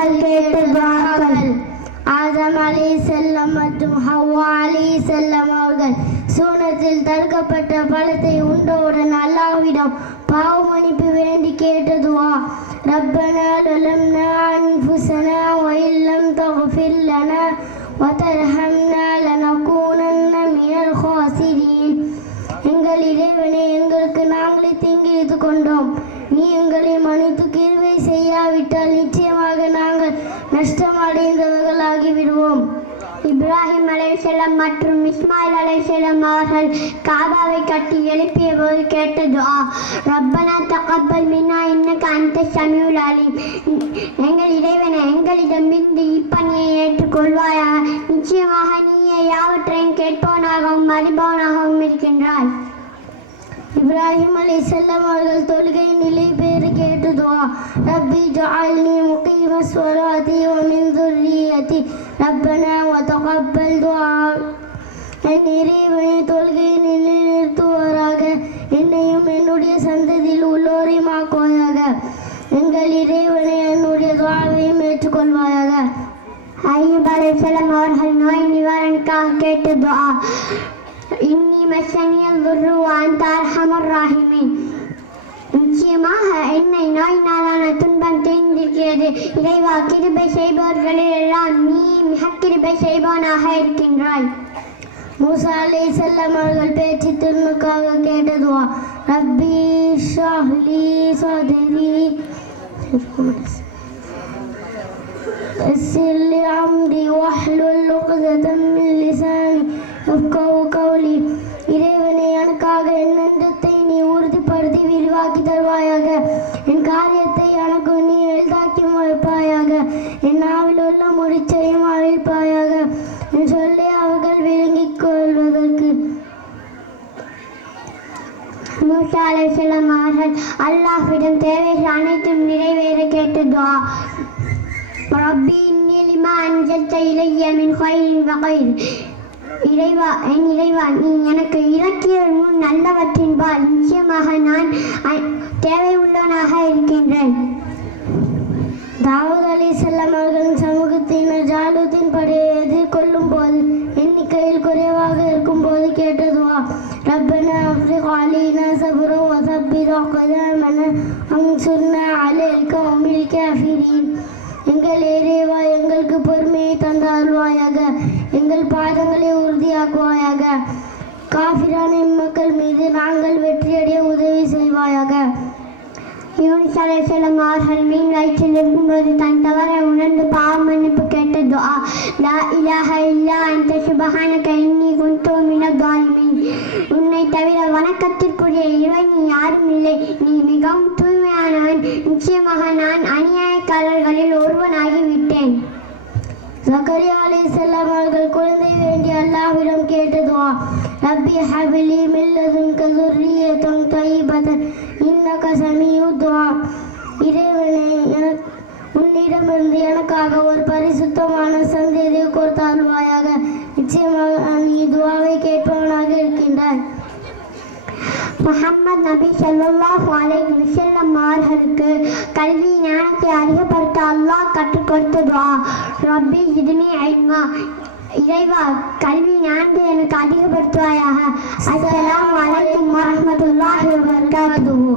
அவர்கள் கேட்ட துஆக்கள். ஆதம் அலைஹிஸ்ஸலாம் மற்றும் ஹவ்வா அலைஹிஸ்ஸலாம் அவர்கள் சூனத்தில் தடுக்கப்பட்ட பழத்தை உண்டவுடன் அல்லாஹ்விடம் பாவ மன்னிப்பு வேண்டி கேட்ட துஆ. ரப்பனா லலம்னா அன்ஃபுஸனா வ இல்லம் தக்ஃபிர் லனா வ தர்ஹம்னா லனகூனன்ன மினல் காசிரீன். எங்கள் இறைவனே, எங்களுக்கு நாங்களே தீங்கிழைத்து கொண்டோம். நீ எங்களை மன்னித்து கிருபை செய்யாவிட்டால் நிச்சயமாக நாங்கள் நஷ்டமடைந்தவர்களாகி விடுவோம். இப்ராஹிம் அலைஹிஸ்ஸலாம் மற்றும் இஸ்மாயில் அலைஹிஸ்ஸலாம் அவர்கள் காபாவை கட்டி எழுப்பிய போது கேட்ட துஆ. ரப்பனா தகப்பல் மின்னா இன்னக அன்த ஸமீஉல் அலீம். எங்கள் இறைவனே, எங்களிடமிருந்து இப்பணியை ஏற்றுக்கொள்வாயாக. நிச்சயமாக நீயே யாவற்றையும் கேட்பவனாகவும் அறிபவனாகவும் இருக்கின்றாய். இப்ராஹிம் அலைஹிஸ்ஸலாம் அவர்கள் தொழுகை நிலை பேறு கேட்டு துஆ. ரப்பி ஜஅல்னி முகீமஸ் ஸலாத்தி வ மின் ذُرِّيَّتِي ரப்பனா வ தகப்பல் துஆ. என் இறைவனை தொழுகை நிலைநிறுத்துவாராக, என்னையும் என்னுடைய சந்ததியில் உள்ளோரையும் ஆக்குவாயாக. எங்கள் இறைவனை என்னுடைய துஆவையும் ஏற்றுக்கொள்வாயாக. அய்யூப் அலைஹிஸ்ஸலாம் அவர்கள் நோய் நிவாரணிக்காக கேட்ட துஆ. இன்னி மஸ்ஸனியல் துர்ரு வ அன்த அர்ஹமர் ராஹிமீன். நிச்சயமாக என்னை நோயினாலான துன்பம் தீர்ந்திருக்கிறது. இறைவா, கிருபை செய்பவர்களில் எல்லாம் நீ மிக கிருபை செய்பவனாக இருக்கின்றாய். மூசா அலைஹிஸ்ஸலாம் அவர்கள் பேச்சு திறனுக்காக கேட்ட துஆ. ரப்பி இஷ்ரஹ் லி ஸத்ரி வயஸ்ஸிர் லி அம்ரி வஹ்லுல் உக்ததம் மின் லிசானி யஃப்கஹு கௌலி. இறைவனே, எனக்காக என் நெஞ்சத்தை நீ உறுதிப்படுத்தி விரிவாக்கி தருவாயாக. என் காரியத்தை எனக்கு நீ எளிதாக்கி வைப்பாயாக. என் நாவில் உள்ள முடிச்சையும் அழிப்பாயாக. என் சொல்லை அவர்கள் விளங்கிக் கொள்வதற்கு. மூசா அலைஹிஸ்ஸலாம் அவர்கள் அல்லாஹ்விடம் தேவைகள் அனைத்தும் நிறைவேற கேட்ட துஆ. ரப்பி இன்னி லிமா அன்ஸல்த இலைய மின் கைரின் வகைர். என் இறைவா, நீ எனக்கு இறக்கிய முன் நல்லவற்றின்பால் நிச்சயமாக நான் தேவை உள்ளவனாக இருக்கின்றேன். தாவூத் அலைஹிஸ்ஸலாம் அவர்களின் சமூகத்தினர் ஜாலூத்தின் படையை எதிர்கொள்ளும் போது எண்ணிக்கையில் குறைவாக இருக்கும் போது கேட்ட துஆ. ரப்பனா அஃப்ரிக் அலைனா ஸப்ரன் வ ஸப்பித் அக்தாமனா வன்சுர்னா அலல் கௌமில் காஃபிரீன். எங்கள் இறைவா, எங்களுக்கு பொறுமையை தந்து அருள்வாயாக. எங்கள் பாதங்களை உறுதியாக்குவாயாக. காஃபிரான மக்கள் மீது நாங்கள் வெற்றியடைய உதவி செய்வாயாக. யூனுஸ் அலைஹிஸ்ஸலாம் அவர்கள் மீன் வயிற்றில் இருக்கும்போது தன் தவறை உணர்ந்து பாவ மன்னிப்பு கேட்ட துஆ. லா இலாஹ இல்லா அன்த சுப்ஹானக இன்னி குன்து மினல் ஸாலிமீன். உன்னை தவிர வணக்கத்திற்குரிய இறைவன் யாரும் இல்லை. நீ மிகவும் தூய்மையானவன். நிச்சயமாக நான் அநியாயக்காரர்களில் ஒருவனாகி விட்டேன். ஜக்கரியா அலைஹிஸ்ஸலாம் அவர்கள் குழந்தை வேண்டி அல்லாஹ்விடம் கேட்ட துஆ. ரப்பி ஹப்லி மின் லதுன்க ذُرِّيَّةً طَيِّبَةً இன்னக ஸமீஉத் துஆ. இறைவனே, உன்னிடமிருந்து எனக்காக ஒரு பரிசுத்தமான சந்ததியை கொடுத்து அருள்வாயாக. நிச்சயமாக நீ துஆவை கேட்பவனாக இருக்கின்றாய். முஹம்மது நபி ஸல்லல்லாஹு அலைஹி வஸல்லம் அவர்களுக்கு கல்வி ஞானத்தை அதிகப்படுத்த அல்லாஹ் கற்றுக் கொடுத்த துஆ. ரப்பி ஜித்னி இல்மா. இறைவா, கல்வி ஞானத்தை எனக்கு அதிகப்படுத்துவாயாக. அஸ்ஸலாமு அலைக்கும் வரஹ்மத்துல்லாஹி வபரகாத்துஹு.